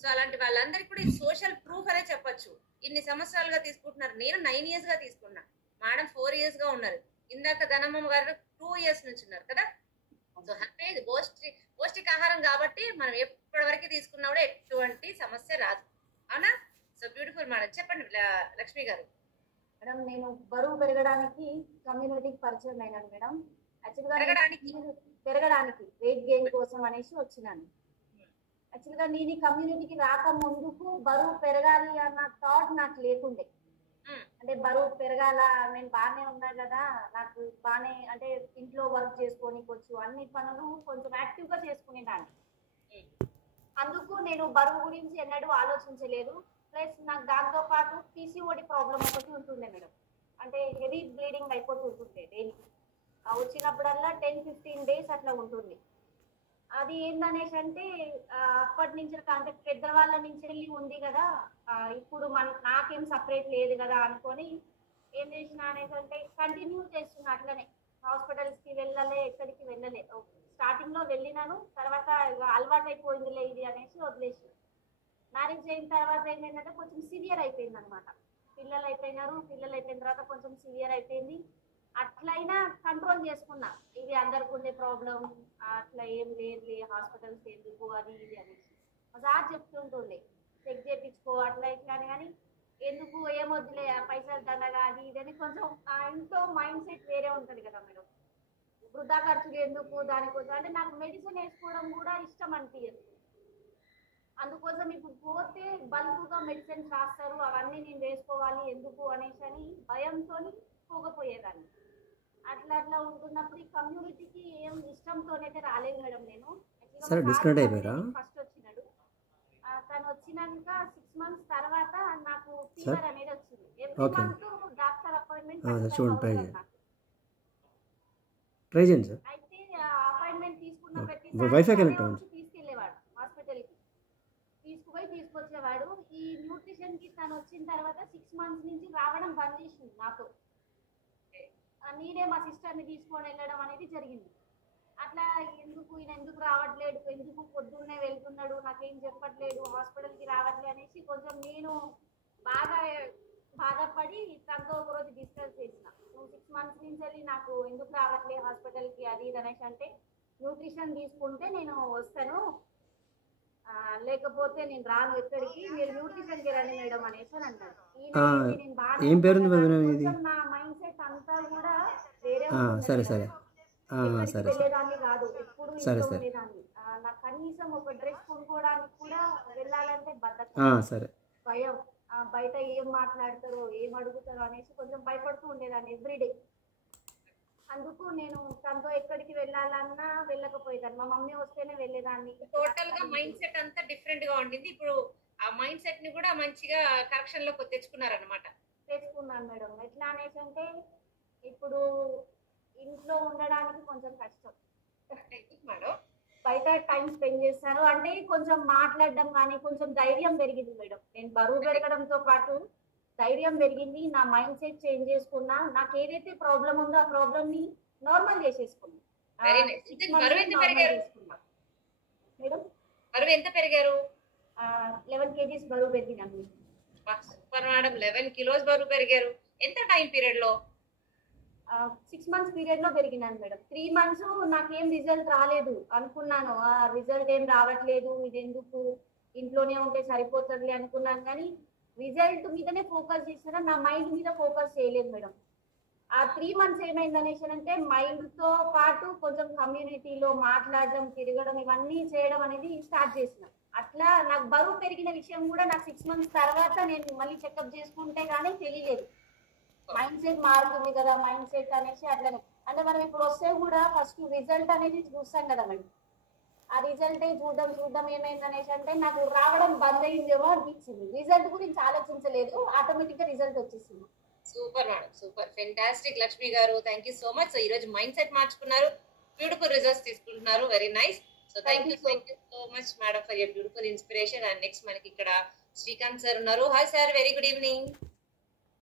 So అలాంటి వాళ్ళందరికీ కూడా ఇది సోషల్ ప్రూఫ్ అనే చెప్పొచ్చు. ఇన్ని సంవత్సరాలుగా తీసుకుంటున్నారు. నేను 9 years గా తీసుకున్నా, మేడం 4 years గా ఉన్నారు, ఇందాక ధనమ్మ గారు 2 years నుంచి ఉన్నారు కదా. సో హ్యాపీ, ఇది పౌష్టికాహారం కాబట్టి మనం ఎప్పటి వరకు తీసుకున్నా కూడా ఎటువంటి సమస్య రాదు, అవునా? So beautiful madam. చెప్పండి లక్ష్మి గారు. మేడం నేను బరువు పెరగడానికి కమ్యూనిటీకి పరిచయం అయినాను మేడం. యాక్చువల్గా పెరగడానికి వెయిట్ గెయిన్ కోసం అనేసి వచ్చినాను. యాక్చువల్గా నేను ఈ కమ్యూనిటీకి రాక ముందుకు బరువు పెరగాలి అన్న థాట్ నాకు లేకుండే. అంటే బరువు పెరగాల, నేను బాగానే ఉన్నా కదా, నాకు బాగానే అంటే ఇంట్లో వర్క్ చేసుకోనికొచ్చు, అన్ని పనులు కొంచెం యాక్టివ్గా చేసుకునేదాన్ని. అందుకు నేను బరువు గురించి ఎన్నడూ ఆలోచించలేదు. ప్లస్ నాకు దాంతో పాటు పీసీఓడి ప్రాబ్లం ఒకటి ఉంటుండే మేడం. అంటే హెవీ బ్లీడింగ్ అయిపోతుంటుండే డైలీ. వచ్చినప్పుడల్లా 10-15 days అట్లా ఉంటుంది. అది ఏందనేసి అంటే అప్పటి నుంచి అంటే పెద్దవాళ్ళ నుంచి వెళ్ళి ఉంది కదా, ఇప్పుడు నాకేం సపరేట్ లేదు కదా అనుకొని ఏం చేసిన అనేసి అంటే కంటిన్యూ చేస్తున్నా అట్లనే. హాస్పిటల్స్కి వెళ్ళలే, ఎక్కడికి వెళ్ళలే. స్టార్టింగ్లో వెళ్ళినాను, తర్వాత అలవాటు అయిపోయిందిలే ఇది అనేసి వదిలేసి. మ్యారేజ్ అయిన తర్వాత ఏమైందంటే కొంచెం సివియర్ అయిపోయింది అనమాట. పిల్లలు అయిపోయిన తర్వాత కొంచెం సివియర్ అయిపోయింది. అట్లయినా కంట్రోల్ చేసుకున్నా, ఇది అందరికి ఉండే ప్రాబ్లం, అట్లా ఏం లేదు, హాస్పిటల్స్ ఎందుకు అది ఇది అనేసి సార్ చెప్తుంటుండే, చెక్ చేయించుకో అట్లా ఇట్లా అని. కానీ ఎందుకు ఏమొద్దులే, పైసలు దండగా అది ఇది అని కొంచెం ఇంట్లో మైండ్ సెట్ వేరే ఉంటుంది కదా మేడం. వృధా ఖర్చులు ఎందుకు దానికోసం అంటే నాకు మెడిసిన్ వేసుకోవడం కూడా ఇష్టం అనిపించదు. అందుకోసం ఇప్పుడు పోతే బల్క్గా మెడిసిన్స్ రాస్తారు, అవన్నీ నేను వేసుకోవాలి ఎందుకు అనేసి అని భయంతో పోకపోయేదాన్ని. అట్లా ఉంటున్నప్పుడు ఈ కమ్యూనిటీకి ఏం ఇష్టంతోనైతే రాలేదు మేడం. నేను ఫస్ట్ వచ్చినాడు, తను వచ్చినాక 6 months తర్వాత నాకు ఫీవర్ అనేది వచ్చింది. ఎవ్రీ మంత్ డాక్టర్ అపాయింట్మెంట్ అయితే అపాయింట్మెంట్ తీసుకున్న తీసుకెళ్లేవాడు హాస్పిటల్కి, తీసుకొచ్చేవాడు. ఈ న్యూట్రిషన్ కి తను వచ్చిన తర్వాత 6 months నుంచి రావడం బంద్ చేసింది నాతో. నేనే మా సిస్టర్ని తీసుకొని వెళ్ళడం అనేది జరిగింది. అట్లా ఈయన ఎందుకు రావట్లేడు, ఎందుకు పొద్దున్నే వెళ్తున్నాడు, నాకేం చెప్పట్లేదు, హాస్పిటల్కి రావట్లేదు అనేసి కొంచెం నేను బాగా బాధపడి తనతో ఒకరోజు డిస్కస్ చేసిన. నువ్వు 6 months నుంచి వెళ్ళి నాకు ఎందుకు రావట్లేదు హాస్పిటల్కి అది ఇది అనేసి అంటే, న్యూట్రిషన్ తీసుకుంటే నేను వస్తాను, లేకపోతే నేను రాను ఎక్కడికి, మీరు న్యూట్రిషన్ కి రండి మేడం అనేసి అని అన్నాడు. నా మైండ్ సెట్ అంతా కూడా వేరే వెళ్ళేదాన్ని కాదు, ఎప్పుడు వెళ్ళేదాన్ని. నాకు కనీసం ఒక డ్రెస్ కొనుక్కోవడానికి కూడా వెళ్ళాలంటే బద్దకం, భయం, బయట ఏం మాట్లాడతారో ఏం అడుగుతారో అనేసి కొంచెం భయపడుతూ ఉండేదాన్ని ఎవ్రీడే. అందుకు నేను తనతో ఎక్కడికి వెళ్ళాలన్నా వెళ్ళకపోయేదాన్ని, మా మమ్మీ వస్తేనే వెళ్ళేదాన్ని. టోటల్ గా మైండ్ సెట్ అంతా డిఫరెంట్ గా ఉండింది. ఇప్పుడు ఆ మైండ్ సెట్ ని కూడా మంచిగా కరెక్షన్ లోకి తెచ్చుకున్నారనమాట. తెచ్చుకున్నాను మేడం. ఎట్లా అనేసి అంటే ఇప్పుడు ఇంట్లో ఉండడానికి కొంచెం కష్టం మేడం, బయట టైం స్పెండ్ చేస్తాను అంటే కొంచెం మాట్లాడడం కానీ కొంచెం ధైర్యం పెరిగింది మేడం. నేను బరువు పెరగడంతో పాటు ధైర్యం పెరిగింది, నా మైండ్ సెట్ చేంజ్ చేసుకున్నా, నాకు ఏదైతే ప్రాబ్లం ఉందో ఆ ప్రాబ్లం ని నార్మల్ చేసేసుకున్నా. మేడం బరువు ఎంత పెరిగారు? 11 kgs బరువు పెరిగినాను. సూపర్ మేడం, 11 kilos బరువు పెరిగారు. ఎంత టైం పీరియడ్ లో? 6 months పీరియడ్ లో పెరిగినాను మేడం. 3 months నాకేం రిజల్ట్ రాలేదు అనుకున్నాను, రిజల్ట్ ఏం రావట్లేదు, ఇది ఎందుకు ఇంట్లోనే ఉంటే సరిపోతుంది అనుకున్నాను. కానీ రిజల్ట్ మీదనే ఫోకస్ చేసినా, నా మైండ్ మీద ఫోకస్ చేయలేదు మేడం. ఆ 3 months ఏమైందనేసి అంటే మైండ్ తో పాటు కొంచెం కమ్యూనిటీలో మాట్లాడడం, తిరగడం, ఇవన్నీ చేయడం అనేది స్టార్ట్ చేసిన. అట్లా నాకు బరువు పెరిగిన విషయం కూడా నాకు 6 months తర్వాత నేను మళ్ళీ చెకప్ చేసుకుంటే కానీ తెలియలేదు. మైండ్ సెట్ మారుతుంది కదా, మైండ్ సెట్ అనేసి అట్లనే. అంటే మనం ఇప్పుడు వస్తే కూడా ఫస్ట్ రిజల్ట్ అనేది చూస్తాం కదా మేడం, ఆ రిజల్ట్ చూడడం ఏమైంది అనేసి అంటే నాకు రావడం బంద్ అయిందేమో అనిపించింది. రిజల్ట్ గురించి ఆలోచించలేదు, ఆటోమేటిక్ గా రిజల్ట్ వచ్చేసింది. Super madam, super, fantastic Lakshmi గారు, thank you so much. So ఈ రోజు మైండ్ సెట్ మార్చుకున్నారు, బ్యూటిఫుల్ రిజల్ట్స్ తీసుకుంటున్నారు, very nice. So thank you so much madam for your beautiful inspiration. And next మనకి ఇక్కడ శ్రీకాంత్ సార్ ఉన్నారు. Hi sir, very good evening.